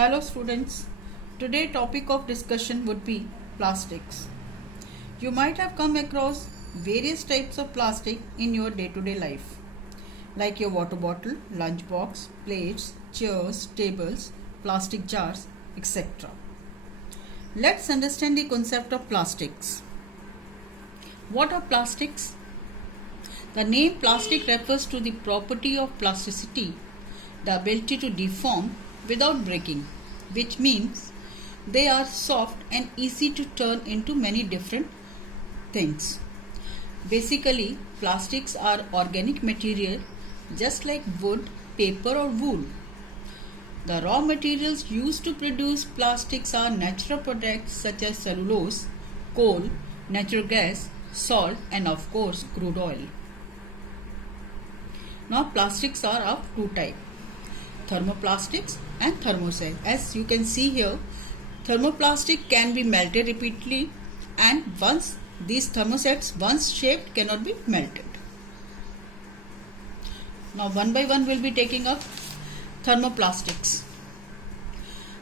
Hello students. Today topic of discussion would be plastics. You might have come across various types of plastic in your day-to-day life, like your water bottle, lunch box, plates, chairs, tables, plastic jars, etc. Let's understand the concept of plastics. What are plastics? The name plastic refers to the property of plasticity, the ability to deform without breaking, which means they are soft and easy to turn into many different things. Basically, plastics are organic material just like wood, paper or wool. The raw materials used to produce plastics are natural products such as cellulose, coal, natural gas, salt and of course crude oil. Now plastics are of two types, thermoplastics and thermoset. As you can see here, thermoplastic can be melted repeatedly, and once these thermosets once shaped cannot be melted. Now one by one we'll be taking up thermoplastics.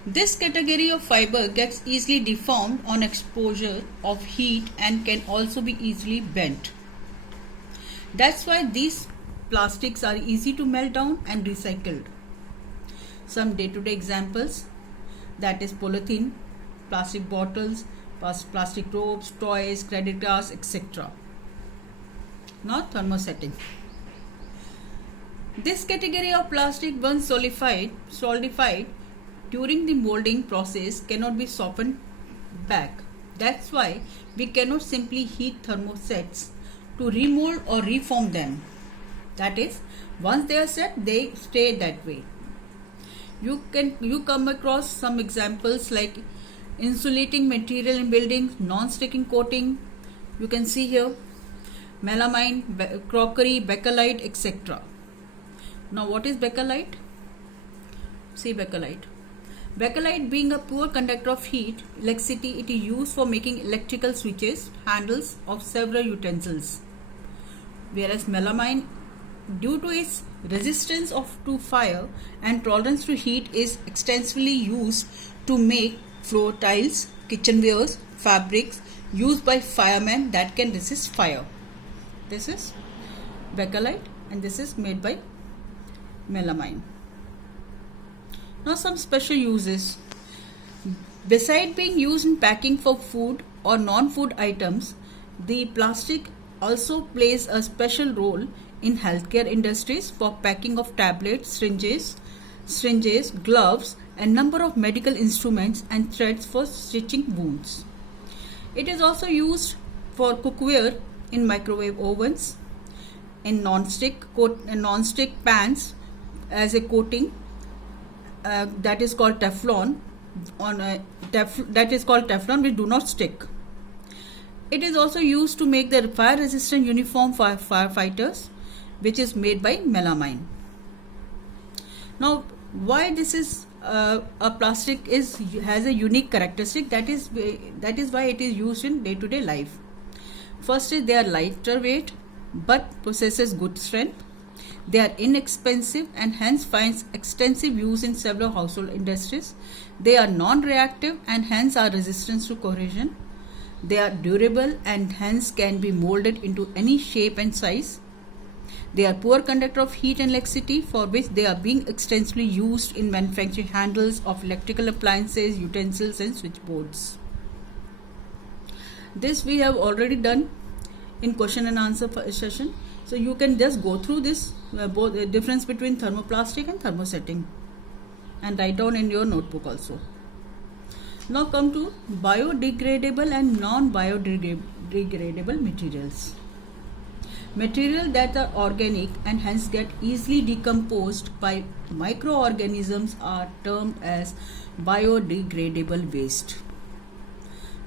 This category of fiber gets easily deformed on exposure of heat and can also be easily bent. That's why these plastics are easy to melt down and recycled. Some day-to-day examples, that is polythene, plastic bottles, plastic ropes, toys, credit cards, etc. Now thermosetting. This category of plastic once solidified during the molding process cannot be softened back. That's why we cannot simply heat thermosets to remold or reform them. That is, once they are set, they stay that way. You come across some examples like insulating material in buildings, non-sticking coating. You can see here melamine, crockery, bakelite, etc. Now what is bakelite? See bakelite. Bakelite being a poor conductor of heat, electricity, it is used for making electrical switches, handles of several utensils. Whereas melamine, due to its resistance to fire and tolerance to heat, is extensively used to make floor tiles, kitchenwares, fabrics used by firemen that can resist fire. This is bakelite and this is made by melamine. Now some special uses. Beside being used in packing for food or non-food items, the plastic also plays a special role in healthcare industries for packing of tablets, syringes, gloves and number of medical instruments and threads for stitching wounds. It is also used for cookware in microwave ovens, in non-stick pans as a coating that is called Teflon, which do not stick. It is also used to make the fire resistant uniform for firefighters, which is made by melamine. Now why this is a plastic has a unique characteristic, that is why it is used in day-to-day life. First is they are lighter weight but possesses good strength. They are inexpensive and hence finds extensive use in several household industries. They are non-reactive and hence are resistant to corrosion. They are durable and hence can be molded into any shape and size. They are poor conductor of heat and electricity, for which they are being extensively used in manufacturing handles of electrical appliances, utensils and switchboards. This we have already done in question and answer session. So you can just go through this both the difference between thermoplastic and thermosetting and write down in your notebook also. Now come to biodegradable and non-biodegradable materials. Material that are organic and hence get easily decomposed by microorganisms are termed as biodegradable waste.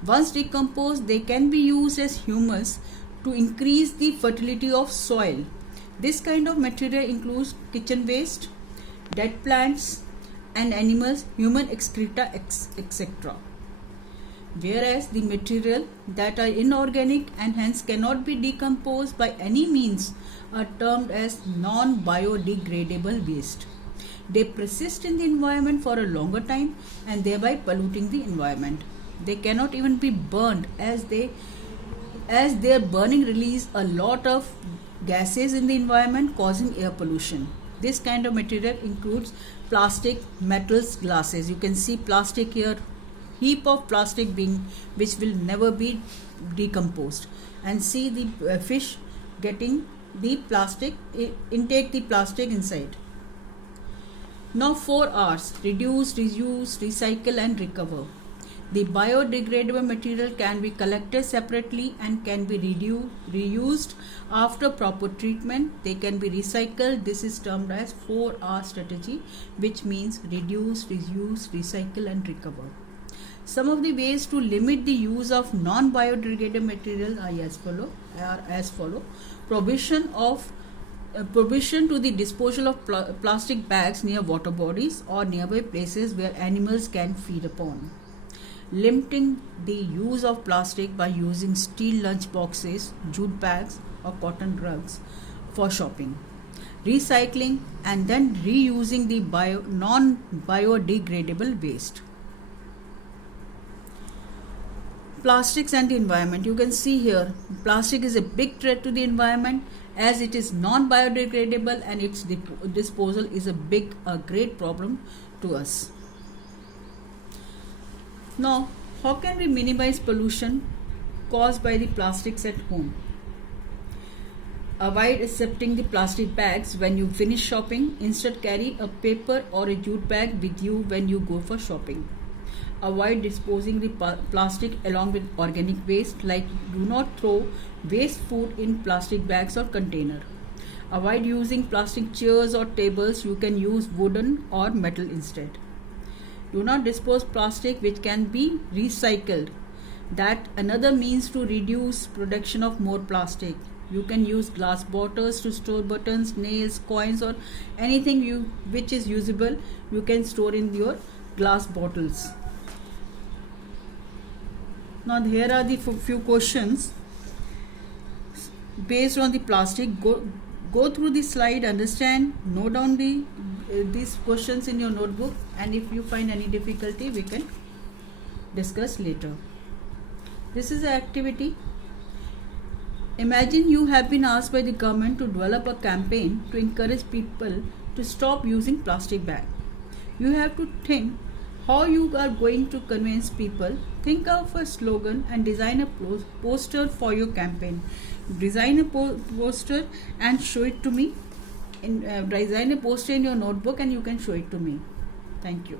Once decomposed, they can be used as humus to increase the fertility of soil. This kind of material includes kitchen waste, dead plants and animals, human excreta, etc. Whereas the material that are inorganic and hence cannot be decomposed by any means are termed as non-biodegradable waste. They persist in the environment for a longer time and thereby polluting the environment. They cannot even be burned as their burning release a lot of gases in the environment causing air pollution. This kind of material includes plastic, metals, glasses. You can see plastic here, heap of plastic being which will never be decomposed, and see the fish getting the plastic, intake the plastic inside. Now 4 R's: reduce, reuse, recycle and recover. The biodegradable material can be collected separately and can be reused after proper treatment. They can be recycled. This is termed as 4R strategy, which means reduce, reuse, recycle and recover. Some of the ways to limit the use of non-biodegradable material are as follow. Provision to the disposal of plastic bags near water bodies or nearby places where animals can feed upon. Limiting the use of plastic by using steel lunch boxes, jute bags or cotton rugs for shopping. Recycling and then reusing the non-biodegradable waste. Plastics and the environment. You can see here plastic is a big threat to the environment as it is non-biodegradable and its disposal is a great problem to us. Now, how can we minimize pollution caused by the plastics at home? Avoid accepting the plastic bags when you finish shopping. Instead, carry a paper or a jute bag with you when you go for shopping. Avoid disposing the plastic along with organic waste, like do not throw waste food in plastic bags or container. Avoid using plastic chairs or tables. You can use wooden or metal instead. Do not dispose plastic which can be recycled. That another means to reduce production of more plastic. You can use glass bottles to store buttons, nails, coins or anything which is usable. You can store in your glass bottles. Now here are the few questions based on the plastic. Go through the slide, understand, note down these questions in your notebook, and if you find any difficulty we can discuss later. This is an activity. Imagine you have been asked by the government to develop a campaign to encourage people to stop using plastic bag. You have to think how you are going to convince people. Think of a slogan and design a poster for your campaign. Design a poster and show it to me. Design a poster in your notebook and you can show it to me. Thank you.